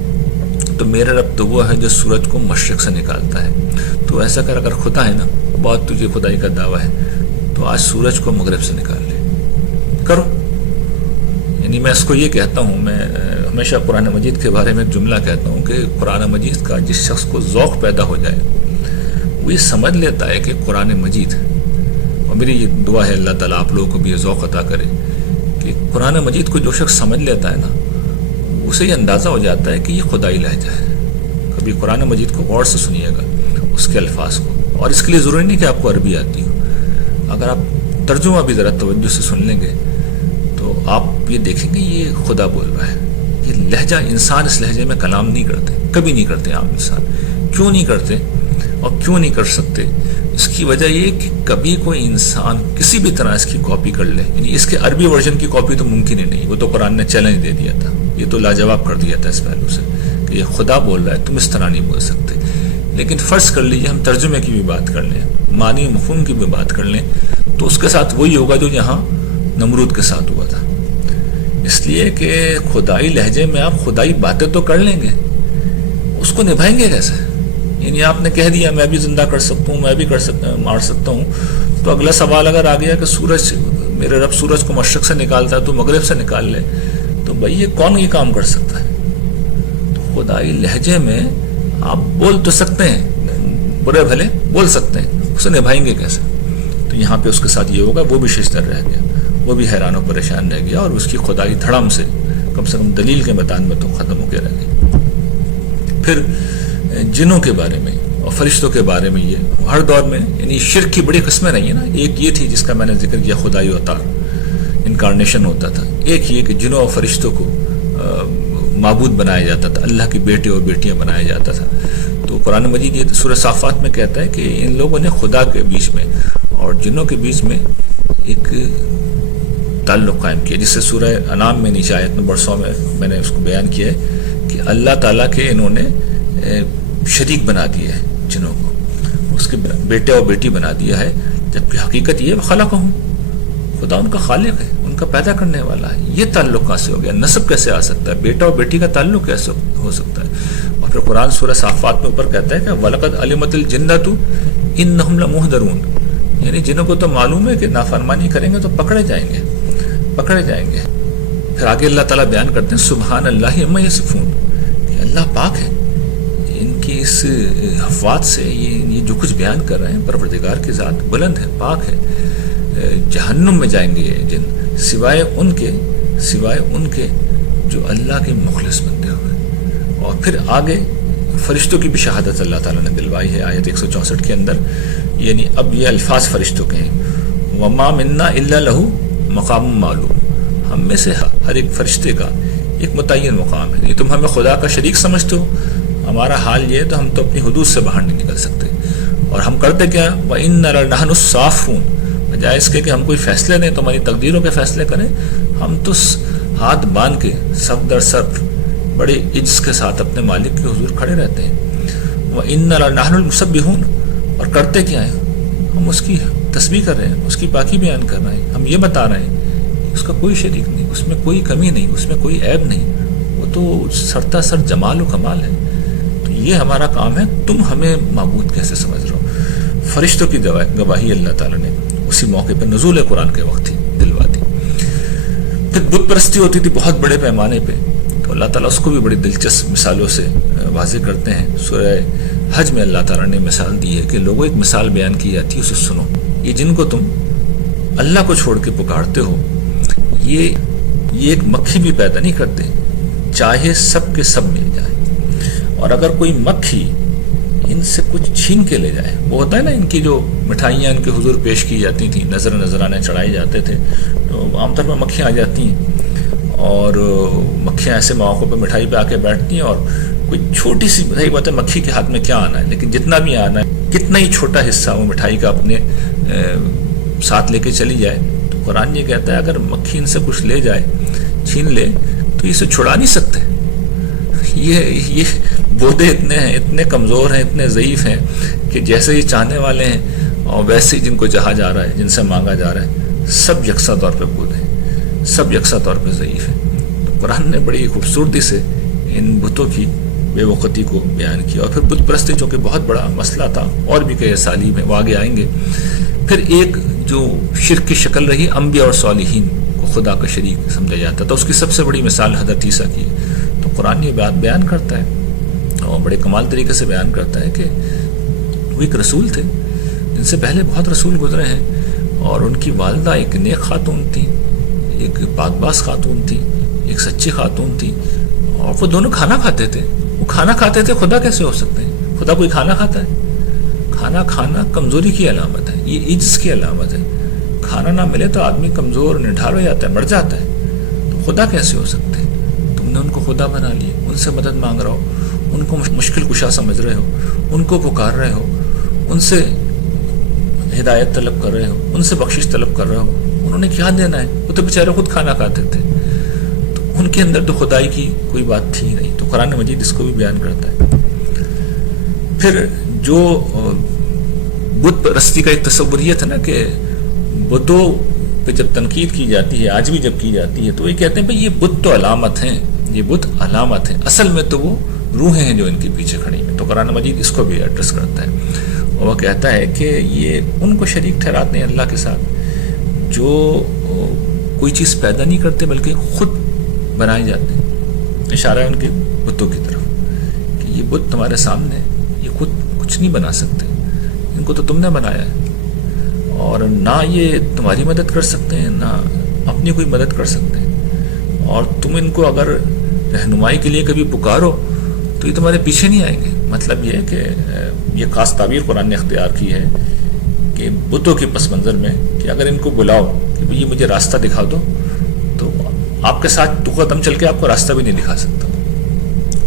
تو میرا رب تو وہ ہے جو سورج کو مشرق سے نکالتا ہے. تو ایسا کر اگر خدا ہے نا بہت تجھے خدائی کا دعویٰ ہے تو آج سورج کو مغرب سے نکال لے، کرو۔ یعنی میں اس کو یہ کہتا ہوں، میں ہمیشہ قرآن مجید کے بارے میں ایک جملہ کہتا ہوں کہ قرآن مجید کا جس شخص کو ذوق پیدا ہو جائے وہ یہ سمجھ لیتا ہے کہ قرآن مجید، اور میری یہ دعا ہے اللہ تعالیٰ آپ لوگوں کو بھی یہ ذوق عطا کرے کہ قرآن مجید کو جو شخص سمجھ لیتا ہے نا، اسے یہ اندازہ ہو جاتا ہے کہ یہ خدائی لہجہ ہے۔ کبھی قرآن مجید کو غور سے سنیے گا، اس کے الفاظ کو، اور اس کے لیے ضروری نہیں کہ آپ کو عربی آتی ہو، اگر آپ ترجمہ بھی ذرا توجہ سے سن لیں گے تو آپ یہ دیکھیں گے یہ خدا بول رہا ہے۔ یہ لہجہ، انسان اس لہجے میں کلام نہیں کرتے، کبھی نہیں کرتے عام انسان۔ کیوں نہیں کرتے اور کیوں نہیں کر سکتے؟ اس کی وجہ یہ کہ کبھی کوئی انسان کسی بھی طرح اس کی کاپی کر لے، یعنی اس کے عربی ورژن کی کاپی تو ممکن ہی نہیں، وہ تو قرآن نے چیلنج دے دیا تھا، یہ تو لاجواب کر دیا تھا اس پہلو سے کہ یہ خدا بول رہا ہے، تم اس طرح نہیں بول سکتے۔ لیکن فرض کر لیجیے ہم ترجمے کی بھی بات کر لیں، معنی مفہوم کی بھی بات کر لیں، تو اس کے ساتھ وہی ہوگا جو یہاں نمرود کے ساتھ ہوا تھا۔ اس لیے کہ خدائی لہجے میں آپ خدائی باتیں تو کر لیں گے، اس کو نبھائیں گے کیسے؟ یعنی آپ نے کہہ دیا میں بھی زندہ کر سکتا ہوں، میں بھی کر سکتا ہوں، مار سکتا ہوں، تو اگلا سوال اگر آ گیا کہ سورج، میرے رب سورج کو مشرق سے نکالتا ہے تو مغرب سے نکال لے، تو بھائی یہ کون یہ کام کر سکتا ہے؟ تو خدائی لہجے میں آپ بول تو سکتے ہیں، برے بھلے بول سکتے ہیں، اسے نبھائیں گے کیسے؟ تو یہاں پہ اس کے ساتھ یہ ہوگا، وہ بھی ششدر رہ گیا، وہ بھی حیران و پریشان رہ گیا، اور اس کی خدائی دھڑم سے کم دلیل کے میدان میں تو ختم ہو کے رہ گئی۔ پھر جنوں کے بارے میں اور فرشتوں کے بارے میں یہ ہر دور میں، یعنی شرک کی بڑی قسمیں رہی ہیں نا۔ ایک یہ تھی جس کا میں نے ذکر کیا، خدائی اوتار، انکارنیشن ہوتا تھا۔ ایک یہ کہ جنوں اور فرشتوں کو معبود بنایا جاتا تھا، اللہ کی بیٹے اور بیٹیاں بنایا جاتا تھا۔ تو قرآن مجید یہ سورہ صافات میں کہتا ہے کہ ان لوگوں نے خدا کے بیچ میں اور جنوں کے بیچ میں ایک تعلق قائم کیا، جس سے سورہ انعام میں نیچے آیت نمبر 100 میں نے اس کو بیان کیا ہے کہ اللہ تعالیٰ کے انہوں نے شریک بنا دیا ہے جنوں کو، اس کے بیٹے اور بیٹی بنا دیا ہے، جبکہ حقیقت یہ خلقہم، خدا ان کا خالق ہے، ان کا پیدا کرنے والا ہے۔ یہ تعلق کہاں سے ہو گیا؟ نسب کیسے آ سکتا ہے؟ بیٹا اور بیٹی کا تعلق کیسے ہو سکتا ہے؟ اور پھر قرآن سورہ صافات میں اوپر کہتا ہے کہ وَلَقَدْ عَلِمَتِ الْجِنَّةُ إِنَّهُمْ لَمُحْضَرُونَ، یعنی جنوں کو تو معلوم ہے کہ نافرمانی کریں گے تو پکڑے جائیں گے، پکڑے جائیں گے۔ پھر آگے اللہ تعالیٰ بیان کرتے ہیں سبحان اللہ عما یصفون، کہ اللہ پاک ہے ان کی اس حفاظت سے، یہ جو کچھ بیان کر رہے ہیں، پروردگار کی ذات بلند ہے، پاک ہے۔ جہنم میں جائیں گے یہ جن، سوائے ان کے جو اللہ کے مخلص بندے ہوئے۔ اور پھر آگے فرشتوں کی بھی شہادت اللہ تعالیٰ نے دلوائی ہے آیت 164 کے اندر، یعنی اب یہ الفاظ فرشتوں کے ہیں، وَمَا مِنَّا إِلَّا لَهُ مَقَامٌ مَعْلُومٌ، ہم میں سے ہر ایک فرشتے کا ایک متعین مقام ہے۔ تم ہمیں خدا کا شریک سمجھتے ہو، ہمارا حال یہ ہے تو ہم تو اپنی حدود سے باہر نہیں نکل سکتے، اور ہم کرتے کیا؟ وَإِنَّا لَنَحْنُ الصَّافُونَ، بجائے اس کے کہ ہم کوئی فیصلے دیں، تو ہماری تقدیروں کے فیصلے کریں، ہم تو ہاتھ باندھ کے صف در صف بڑے عجز کے ساتھ اپنے مالک کے حضور کھڑے رہتے ہیں۔ وَإِنَّا لَنَحْنُ الْمُسَبِّحُونَ، اور کرتے کیا ہیں؟ ہم اس کی تسبیح کر رہے ہیں، اس کی پاکی بیان کر رہے ہیں، ہم یہ بتا رہے ہیں اس کا کوئی شریک نہیں، اس میں کوئی کمی نہیں، اس میں کوئی عیب نہیں، وہ تو سرتا سر جمال و کمال ہے۔ تو یہ ہمارا کام ہے، تم ہمیں معبود کیسے سمجھ رہے ہو؟ فرشتوں کی گواہی اللہ تعالیٰ نے اسی موقع پہ نزول قرآن کے وقت ہی دلوا دی۔ پھر بت پرستی ہوتی تھی بہت بڑے پیمانے پہ، تو اللہ تعالیٰ اس کو بھی بڑی دلچسپ مثالوں سے واضح کرتے ہیں۔ سورہ حج میں اللہ تعالیٰ نے مثال دی ہے کہ لوگوں ایک مثال بیان کی جاتی ہے، اسے سنو۔ یہ جن کو تم اللہ کو چھوڑ کے پکارتے ہو، یہ ایک مکھی بھی پیدا نہیں کرتے، چاہے سب کے سب مل جائے، اور اگر کوئی مکھی ان سے کچھ چھین کے لے جائے، وہ ہوتا ہے نا ان کی جو مٹھائیاں ان کے حضور پیش کی جاتی تھیں، نذرانے چڑھائے جاتے تھے، تو عام طور پر مکھیاں آ جاتی ہیں، اور مکھیاں ایسے مواقع پہ مٹھائی پہ آ کے بیٹھتی ہیں، اور کوئی چھوٹی سی صحیح بات ہے، مکھی کے ہاتھ میں کیا آنا ہے، لیکن جتنا بھی آنا ہے، کتنا ہی چھوٹا حصہ وہ مٹھائی کا اپنے ساتھ لے کے چلی جائے، تو قرآن یہ کہتا ہے اگر مکھی ان سے کچھ لے جائے، چھین لے، تو اسے چھڑا نہیں سکتے۔ یہ بودے اتنے ہیں، اتنے کمزور ہیں، اتنے ضعیف ہیں کہ جیسے یہ چاہنے والے ہیں اور ویسے ہی جن کو چاہا جا رہا ہے، جن سے مانگا جا رہا ہے، سب یکساں طور پہ بودے ہیں، سب یکساں طور پہ ضعیف ہیں۔ تو قرآن نے بڑی خوبصورتی سے ان بتوں کی بے وقتی کو بیان کیا، اور پھر بت پرستی جو کہ بہت بڑا مسئلہ تھا، اور بھی کئی اسالیب ہیں وہ آگے آئیں گے. پھر ایک جو شرک کی شکل رہی انبیاء اور صالحین کو خدا کا شریک سمجھا جاتا تھا، اس کی سب سے بڑی مثال حضرت عیسیٰ کی ہے. تو قرآن یہ بات بیان کرتا ہے اور بڑے کمال طریقے سے بیان کرتا ہے کہ وہ ایک رسول تھے جن سے پہلے بہت رسول گزرے ہیں، اور ان کی والدہ ایک نیک خاتون تھی، ایک پاک باز خاتون تھی، ایک سچی خاتون تھی، اور وہ دونوں کھانا کھاتے تھے. وہ کھانا کھاتے تھے، خدا کیسے ہو سکتے ہیں؟ خدا کوئی کھانا کھاتا ہے؟ کھانا کھانا کمزوری کی علامت ہے، یہ عجز کی علامت ہے. کھانا نہ ملے تو آدمی کمزور نڈھال ہو جاتا ہے، مر جاتا ہے. تو خدا کیسے ہو سکتے ہیں؟ تم نے ان کو خدا بنا لیے، ان سے مدد مانگ رہے ہو، ان کو مشکل کشا سمجھ رہے ہو، ان کو پکار رہے ہو، ان سے ہدایت طلب کر رہے ہو، ان سے بخشش طلب کر رہے ہو. انہوں نے کیا دینا ہے؟ وہ تو بیچارے خود کھانا کھاتے تھے. تو ان کے اندر تو خدائی کی کوئی بات تھی نہیں. تو قرآن مجید اس کو بھی بیان کرتا ہے. پھر جو بت پرستی کا ایک تصور یہ تھا نا کہ بتوں پہ جب تنقید کی جاتی ہے، آج بھی جب کی جاتی ہے، تو یہ کہتے ہیں بھئی یہ بت تو علامت ہیں، یہ بت علامت ہیں، اصل میں تو وہ روحیں ہیں جو ان کے پیچھے کھڑی ہیں. تو قرآن مجید اس کو بھی ایڈریس کرتا ہے، اور وہ کہتا ہے کہ یہ ان کو شریک ٹھہراتے ہیں اللہ کے ساتھ جو کوئی چیز پیدا نہیں کرتے بلکہ خود بنائے جاتے ہیں. اشارہ ہے ان کے بتوں کی طرف کہ یہ بت تمہارے سامنے، یہ خود کچھ نہیں بنا سکتے، ان کو تو تم نے بنایا ہے، اور نہ یہ تمہاری مدد کر سکتے ہیں، نہ اپنی کوئی مدد کر سکتے ہیں. اور تم ان کو اگر رہنمائی کے لیے کبھی پکارو تو یہ تمہارے پیچھے نہیں آئیں گے. مطلب یہ کہ یہ خاص تعبیر قرآن نے اختیار کی ہے کہ بتوں کے پس منظر میں کہ اگر ان کو بلاؤ کہ یہ مجھے راستہ دکھا دو، تو آپ کے ساتھ دو قدم چل کے آپ کو راستہ بھی نہیں دکھا سکتا.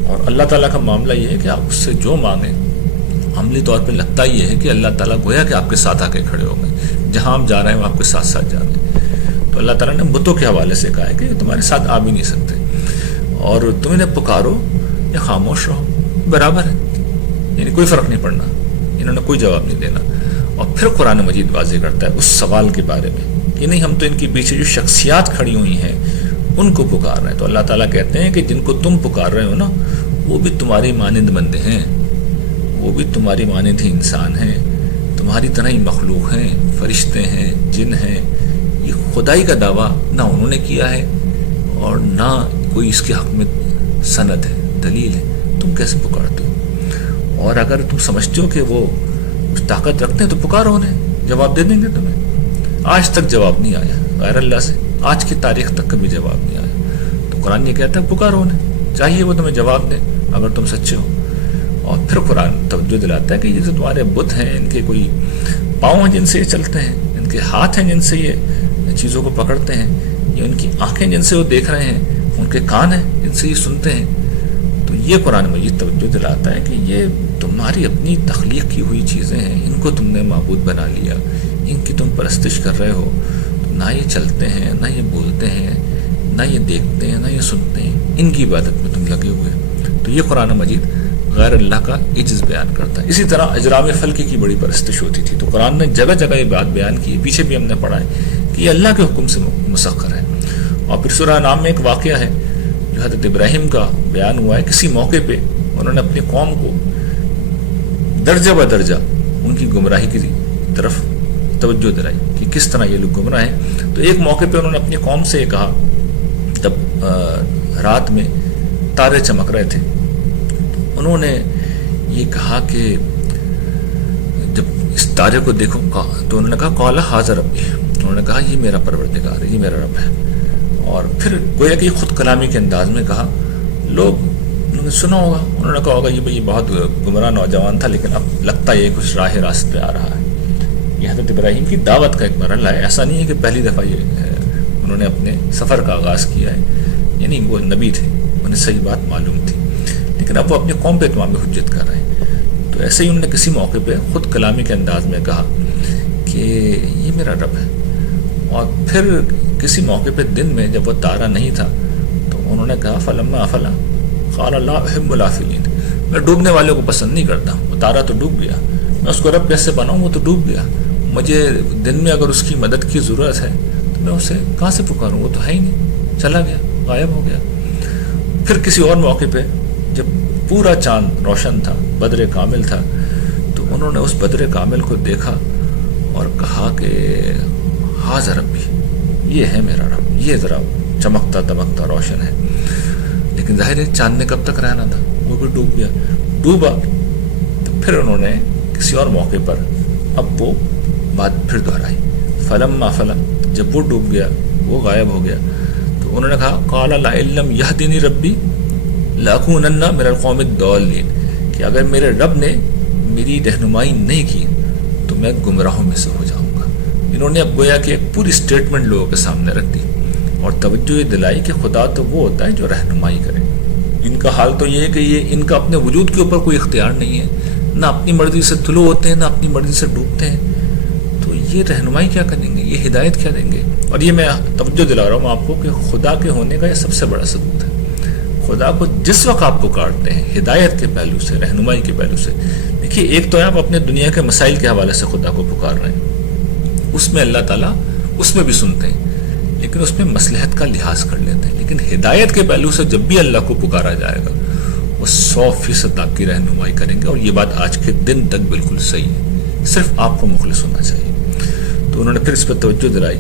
اور اللہ تعالیٰ کا معاملہ یہ ہے کہ آپ اس سے جو مانگیں، عملی طور پہ لگتا یہ ہے کہ اللہ تعالیٰ گویا کہ آپ کے ساتھ آ کے کھڑے ہو گئے، جہاں آپ جا رہے ہیں وہ آپ کے ساتھ ساتھ جا رہے ہیں. تو اللہ تعالیٰ نے بتوں کے حوالے سے کہا ہے کہ تمہارے ساتھ آ بھی نہیں سکتے، اور تم انہیں پکارو یا خاموش رہو برابر ہے، یعنی کوئی فرق نہیں پڑنا، انہوں نے کوئی جواب نہیں دینا. اور پھر قرآن مجید واضح کرتا ہے اس سوال کے بارے میں کہ نہیں، ہم تو ان کے پیچھے جو شخصیات کھڑی ہوئی ہیں ان کو پکار رہے ہیں. تو اللہ تعالیٰ کہتے ہیں کہ جن کو تم پکار رہے ہو نا، وہ بھی تمہاری مانند بندے ہیں، وہ بھی تمہاری مانند ہی انسان ہیں، تمہاری طرح ہی مخلوق ہیں، فرشتے ہیں، جن ہیں. یہ خدائی کا دعویٰ نہ انہوں نے کیا ہے اور نہ کوئی اس کے حق میں سند ہے، دلیل ہے. تم کیسے پکارتے ہو؟ اور اگر تم سمجھتے ہو کہ وہ کچھ طاقت رکھتے ہیں تو پکارو انہیں، جواب دے دیں گے تمہیں. آج تک جواب نہیں آیا غیر اللہ سے، آج کی تاریخ تک کبھی جواب نہیں آیا. تو قرآن یہ کہتا ہے پکارو انہیں، چاہیے وہ تمہیں جواب دیں اگر تم سچے ہو. اور پھر قرآن توجہ دلاتا ہے کہ یہ جو تمہارے بت ہیں، ان کے کوئی پاؤں ہیں جن سے یہ چلتے ہیں، ان کے ہاتھ ہیں جن سے یہ چیزوں کو پکڑتے ہیں، یہ ان کی آنکھیں جن سے وہ دیکھ رہے ہیں، ان کے کان ہیں جن سے یہ سنتے ہیں. تو یہ قرآن مجید توجہ دلاتا ہے کہ یہ تمہاری اپنی تخلیق کی ہوئی چیزیں ہیں، ان کو تم نے معبود بنا لیا، ان کی تم پرستش کر رہے ہو. نہ یہ چلتے ہیں، نہ یہ بولتے ہیں، نہ یہ دیکھتے ہیں، نہ یہ سنتے ہیں، ان کی عبادت میں تم لگے ہوئے. تو یہ قرآن مجید غیر اللہ کا عجز بیان کرتا ہے. اسی طرح اجرام فلک کی بڑی پرستش ہوتی تھی. تو قرآن نے جگہ جگہ یہ بات بیان کی ہے، پیچھے بھی ہم نے پڑھا ہے کہ یہ اللہ کے حکم سے مسخر ہے. اور پھر سورہ نام میں ایک واقعہ ہے جو حضرت ابراہیم کا بیان ہوا ہے. کسی موقع پہ انہوں نے اپنی قوم کو درجہ بدرجہ ان کی گمراہی کی طرف توجہ دلائی کہ کس طرح یہ لوگ گمراہ ہیں. تو ایک موقع پہ انہوں نے اپنی قوم سے یہ کہا، جب رات میں تارے چمک رہے تھے، انہوں نے یہ کہا کہ جب اس تارے کو دیکھو تو انہوں نے کہا قال ھذا ربی، انہوں نے کہا یہ میرا پروردگار ہے، یہ میرا رب ہے. اور پھر گویا کہ خود کلامی کے انداز میں کہا. لوگوں نے سنا ہوگا، انہوں نے کہا ہوگا یہ بھئی بہت گمراہ نوجوان تھا، لیکن اب لگتا ہے یہ کچھ راہ راست پہ آ رہا ہے. یہ حضرت ابراہیم کی دعوت کا ایک مرحلہ ہے. ایسا نہیں ہے کہ پہلی دفعہ یہ انہوں نے اپنے سفر کا آغاز کیا ہے، یعنی وہ نبی تھے، انہیں صحیح بات معلوم تھی، لیکن اب وہ اپنی قوم پہ اتمام حجت کر رہے ہیں. تو ایسے ہی انہوں نے کسی موقع پہ خود کلامی کے انداز میں کہا کہ یہ میرا رب ہے. اور پھر کسی موقع پہ دن میں جب وہ تارا نہیں تھا تو انہوں نے کہا فلما افلا قال لا احب الافلین، میں ڈوبنے والوں کو پسند نہیں کرتا. وہ تارا تو ڈوب گیا، میں اس کو رب کیسے بناؤں؟ وہ تو ڈوب گیا. مجھے دن میں اگر اس کی مدد کی ضرورت ہے تو میں اسے کہاں سے پکاروں؟ وہ تو ہے ہی نہیں، چلا گیا، غائب ہو گیا. پھر کسی اور موقع پہ جب پورا چاند روشن تھا، بدر کامل تھا، تو انہوں نے اس بدر کامل کو دیکھا اور کہا کہ ہاذا ربی، یہ ہے میرا رب، یہ ذرا چمکتا دمکتا روشن ہے۔ لیکن ظاہر ہے چاند نے کب تک رہنا تھا، وہ بھی ڈوب گیا۔ ڈوبا تو پھر انہوں نے کسی اور موقع پر اب وہ بات پھر دہرائی، فلما فلم، جب وہ ڈوب گیا، وہ غائب ہو گیا، تو انہوں نے کہا قال لئن لم یہدنی ربی لاکونن من القوم الضالین، کہ اگر میرے رب نے میری رہنمائی نہیں کی تو میں گمراہوں میں سے ہو جاؤں گا۔ انہوں نے اب گویا کہ ایک پوری سٹیٹمنٹ لوگوں کے سامنے رکھ دی اور توجہ یہ دلائی کہ خدا تو وہ ہوتا ہے جو رہنمائی کرے۔ ان کا حال تو یہ ہے کہ یہ ان کا اپنے وجود کے اوپر کوئی اختیار نہیں ہے، نہ اپنی مرضی سے طلوع ہوتے ہیں نہ اپنی مرضی سے ڈوبتے ہیں، تو یہ رہنمائی کیا کریں گے، یہ ہدایت کیا دیں گے؟ اور یہ میں توجہ دلا رہا ہوں آپ کو کہ خدا کے ہونے کا یہ سب سے بڑا ثبوت ہے۔ خدا کو جس وقت آپ پکارتے ہیں ہدایت کے پہلو سے، رہنمائی کے پہلو سے، دیکھیے ایک تو آپ اپنے دنیا کے مسائل کے حوالے سے خدا کو پکار رہے ہیں، اس میں اللہ تعالیٰ اس میں بھی سنتے ہیں لیکن اس میں مصلحت کا لحاظ کر لیتے ہیں، لیکن ہدایت کے پہلو سے جب بھی اللہ کو پکارا جائے گا وہ 100% آپ کی رہنمائی کریں گے، اور یہ بات آج کے دن تک بالکل صحیح ہے، صرف آپ کو مخلص ہونا چاہیے۔ تو انہوں نے پھر اس پر توجہ دلائی،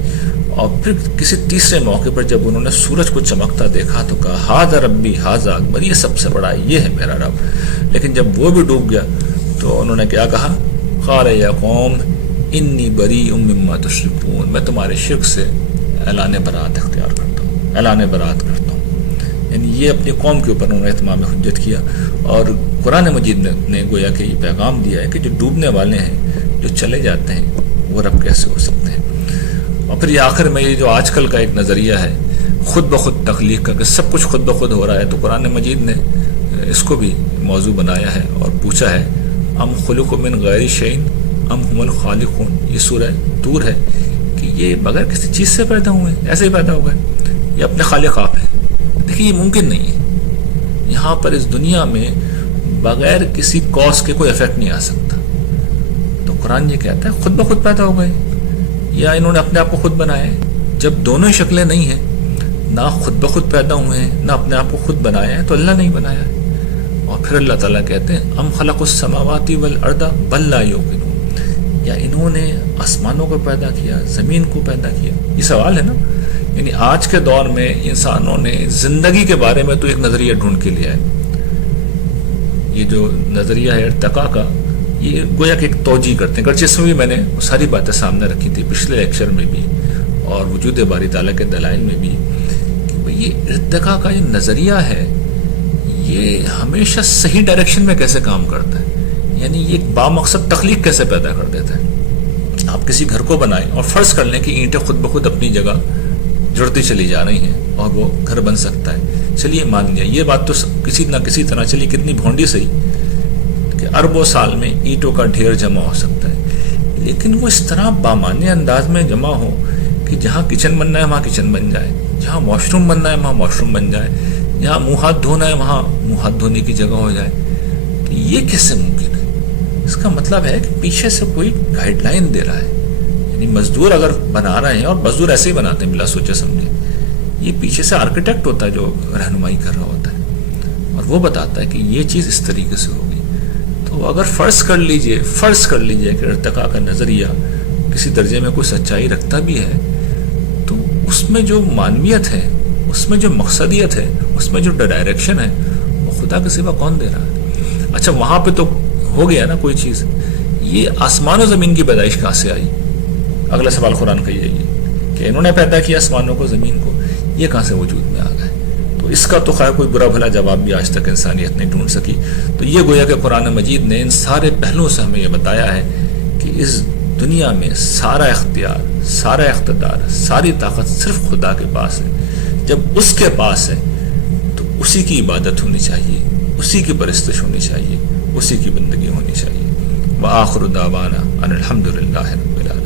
اور پھر کسی تیسرے موقع پر جب انہوں نے سورج کو چمکتا دیکھا تو کہا ہاذا ربی ہاذا اکبر، یہ سب سے بڑا ہے، یہ ہے میرا رب۔ لیکن جب وہ بھی ڈوب گیا تو انہوں نے کیا کہا، قال یا قوم انی بریء مما تشرکون، میں تمہارے شرک سے اعلان برات اختیار کرتا ہوں، اعلان برات کرتا ہوں۔ یعنی یہ اپنی قوم کے اوپر انہوں نے اتمام حجت کیا، اور قرآن مجید نے گویا کہ یہ پیغام دیا ہے کہ جو ڈوبنے والے ہیں، جو چلے جاتے ہیں، وہ رب کیسے ہو سکتے ہیں۔ اور پھر یہ آخر میں یہ جو آج کل کا ایک نظریہ ہے خود بخود تخلیق کا، کہ سب کچھ خود بخود ہو رہا ہے، تو قرآن مجید نے اس کو بھی موضوع بنایا ہے اور پوچھا ہے ام خلق من غیر شیء ام هم الخالقون، یہ سورہ طور ہے کہ یہ بغیر کسی چیز سے پیدا ہوئے، ایسے ہی پیدا ہو گئے، یہ اپنے خالق آپ ہیں۔ دیکھیے یہ ممکن نہیں ہے، یہاں پر اس دنیا میں بغیر کسی کاز کے کوئی افیکٹ نہیں آ سکتا، تو قرآن یہ کہتا ہے خود بخود پیدا ہو گئے یا انہوں نے اپنے آپ کو خود بنایا ہے۔ جب دونوں شکلیں نہیں ہیں، نہ خود بخود پیدا ہوئے ہیں نہ اپنے آپ کو خود بنایا ہے، تو اللہ نہیں بنایا ہے۔ اور پھر اللہ تعالیٰ کہتے ہیں ام خلق السماوات والارض بل لا یوقنون، یا انہوں نے آسمانوں کو پیدا کیا، زمین کو پیدا کیا؟ یہ سوال ہے نا۔ یعنی آج کے دور میں انسانوں نے زندگی کے بارے میں تو ایک نظریہ ڈھونڈ کے لیا ہے، یہ جو نظریہ ہے ارتقاء کا، یہ گویا کہ ایک توجیہ کرتے ہیں، اگرچہ اس میں بھی میں نے وہ ساری باتیں سامنے رکھی تھی پچھلے لیکچر میں بھی اور وجود باری تعالیٰ کے دلائل میں بھی، کہ یہ ارتقاء کا یہ نظریہ ہے، یہ ہمیشہ صحیح ڈائریکشن میں کیسے کام کرتا ہے، یعنی یہ ایک بامقصد تخلیق کیسے پیدا کر دیتا ہے۔ آپ کسی گھر کو بنائیں اور فرض کر لیں کہ اینٹیں خود بخود اپنی جگہ جڑتی چلی جا رہی ہیں اور وہ گھر بن سکتا ہے، چلیے مان لیا یہ بات تو کسی نہ کسی طرح، چلیے کتنی بھونڈی صحیح کہ اربوں سال میں اینٹوں کا ڈھیر جمع ہو سکتا ہے، لیکن وہ اس طرح بامعنی انداز میں جمع ہو کہ جہاں کچن بننا ہے وہاں کچن بن جائے، جہاں واش روم بننا ہے وہاں واش روم بن جائے، جہاں منہ ہاتھ دھونا ہے وہاں منہ ہاتھ دھونے کی جگہ ہو جائے، تو یہ کس سے ممکن ہے؟ اس کا مطلب ہے کہ پیچھے سے کوئی گائیڈ لائن دے رہا ہے، یعنی مزدور اگر بنا رہے ہیں، اور مزدور ایسے ہی بناتے ہیں بلا سوچے سمجھے، یہ پیچھے سے آرکیٹیکٹ ہوتا ہے جو رہنمائی کر رہا ہوتا ہے اور وہ بتاتا ہے کہ یہ چیز اس طریقے سے ہوگی۔ تو اگر فرض کر لیجئے کہ ارتقاء کا نظریہ کسی درجے میں کوئی سچائی رکھتا بھی ہے، تو اس میں جو معنویت ہے، اس میں جو مقصدیت ہے، اس میں جو ڈائریکشن ہے، وہ خدا کے سوا کون دے رہا ہے؟ اچھا وہاں پہ تو ہو گیا نا کوئی چیز، یہ آسمان و زمین کی پیدائش کہاں سے آئی؟ اگلا سوال قرآن کا یہی ہے کہ انہوں نے پیدا کیا آسمانوں کو زمین کو، یہ کہاں سے وجود میں آ گئے؟ تو اس کا تو خیر کوئی برا بھلا جواب بھی آج تک انسانیت نہیں ڈھونڈ سکی۔ تو یہ گویا کہ قرآن مجید نے ان سارے پہلوؤں سے ہمیں یہ بتایا ہے کہ اس دنیا میں سارا اختیار، سارا اقتدار، ساری طاقت صرف خدا کے پاس ہے۔ جب اس کے پاس ہے تو اسی کی عبادت ہونی چاہیے، اسی کی پرستش ہونی چاہیے، اسی کی بندگی ہونی چاہیے۔ وآخر دعوانا ان الحمد للہ رب العالمین۔